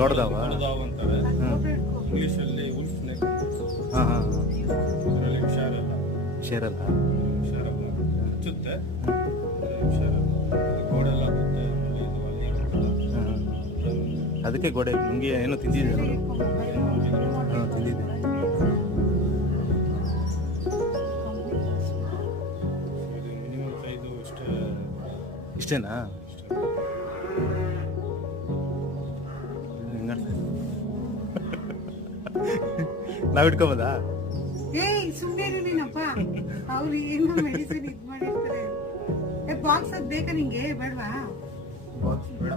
ದೊಡ್ಡದಾವ ಅಂತಾರೆ ಇಂಗ್ಲಿಷ್ ಅಲ್ಲಿ wolf neck. ಹಾಂ ಹಾಂ ಹಾಂ ಇದರಲ್ಲಿ ಹುಷಾರಲ್ಲ ಶೇರಲ್ಲ ಹುಷಾರಲ್ಲ ಹಚ್ಚುತ್ತೆ ಹುಷಾರಲ್ಲ ಗೋಡೆಲ್ಲ ಹತ್ತುತ್ತೆ. ಆಮೇಲೆ ಇದು ಅಲ್ಲಿ ಅದಕ್ಕೆ ಗೋಡೆ ಲುಂಗಿ ಏನೋ ತಿಂದಿದೆ ನಾನು. ಹಾಂ ತಿಂದಿದ್ದೆ. ಮಿನಿಮಮ್ ಸೈಜು ಇಷ್ಟೇನಾ? ನಾವ್ ಇಟ್ಕೊಬೋದಾ? ಏಯ್ ಸುಮ್ಮನೆ ನೀನಪ್ಪ, ಅವ್ರು ಏನೋ ಮೆಡಿಸಿನ್ ಇದ್ ಮಾಡಿರ್ತಾರೆ. ಬಾಕ್ಸ್ ಅದ್ ಬೇಕಾ ನಿಂಗೆ? ಬೇಡವಾ? ಬಾಕ್ಸ್ ಬೇಡ.